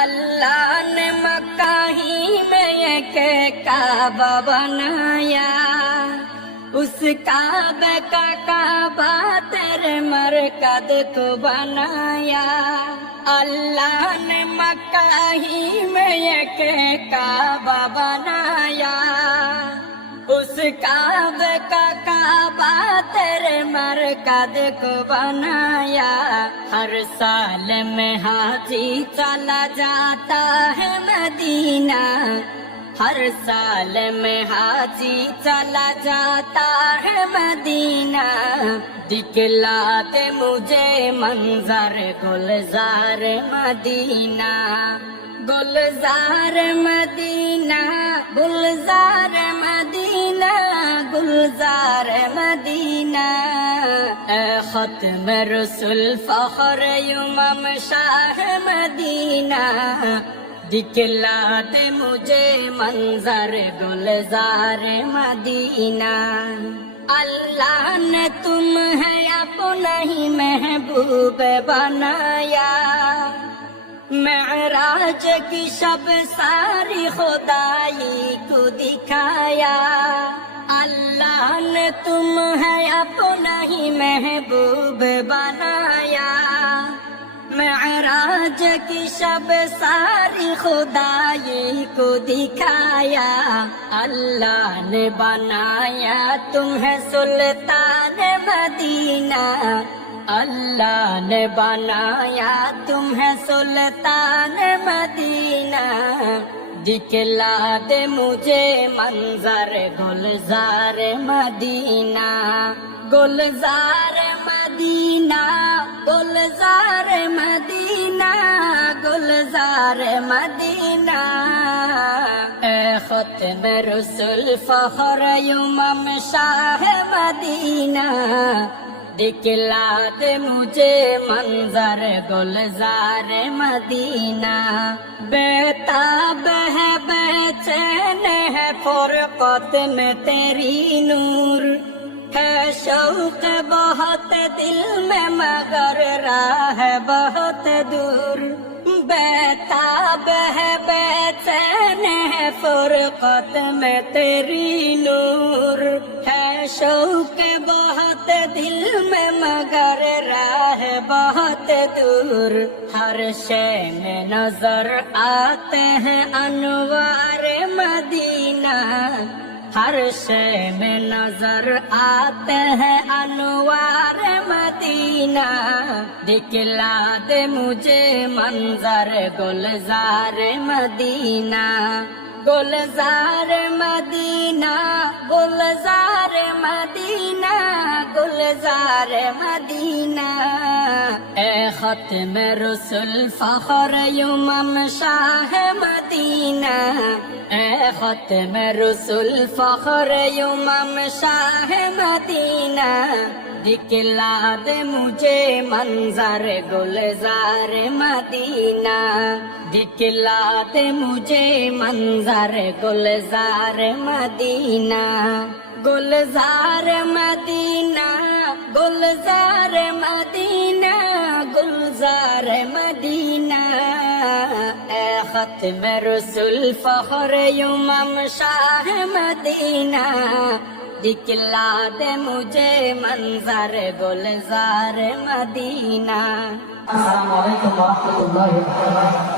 اللہ نے مکہ ہی میں ایک کعبہ بنایا، اس کعبے کا کعبہ تیرے مرکز کو بنایا۔ اللہ نے مکہ ہی میں ایک کعبہ بنایا، اس کعبے کا کعبہ تیرے مرکز کو بنایا۔ ہر سال میں حاجی چلا جاتا ہے مدینہ، ہر سال میں حاجی چلا جاتا ہے مدینہ۔ دکھلا دے مجھے منظر گلزار مدینہ، گلزار مدینہ، گلزار مدینہ، گلزار مدینہ۔ اے ختم رسول فخر امم شاہ مدینہ، دکھلا دے مجھے منظر گلزار مدینہ۔ اللہ نے تمہیں اپنا ہی محبوب بنایا، معراج کی شب ساری خدائی کو دکھایا۔ اللہ نے تمہیں اپنا ہی محبوب بنایا، معراج کی شب ساری خدائی کو دکھایا۔ اللہ نے بنایا تمہیں سلطان مدینہ، اللہ نے بنایا تمہیں سلطان مدینہ۔ دکھلا دے مجھے منظر گلزار مدینہ، گلزار مدینہ، گلزار مدینہ، گلزار مدینہ۔ اے ختم رسول فخر امم شاہ مدینہ، دکھلا دے مجھے منظر گلزار مدینہ۔ بیتاب ہے بے-چین ہے فرقت میں تیری نور، ہے شوق بہت دل میں مگر راہ بہت دور۔ بیتاب ہے بے-چین ہے فرقت میں تیری نور، ہے شوق بہت دل میں مگر راہ بہت دور۔ ہر شے میں نظر آتے ہیں انوار مدینہ، ہر شے میں نظر آتے ہیں انوار مدینہ۔ دکھلا دے مجھے منظر گلزار مدینہ، گلزار مدینہ، گلزار مدینہ، گلزار مدینہ۔ اے ختم رسول فخر امم شاہ مدینہ، اے ختم رسول فخر امم شاہ مدینہ۔ دکھلا دے مجھے منظر گلزار مدینہ، دکھلا دے مجھے منظر گلزار مدینہ، گلزار مدینہ، گلزار مدینہ، گلزار مدینہ۔ اے ختم رسول فخر امم شاہ مدینہ، دکھلا دے مجھے منظر گلزار مدینہ۔ السلام علیکم ورحمۃ اللہ وبرکاتہ۔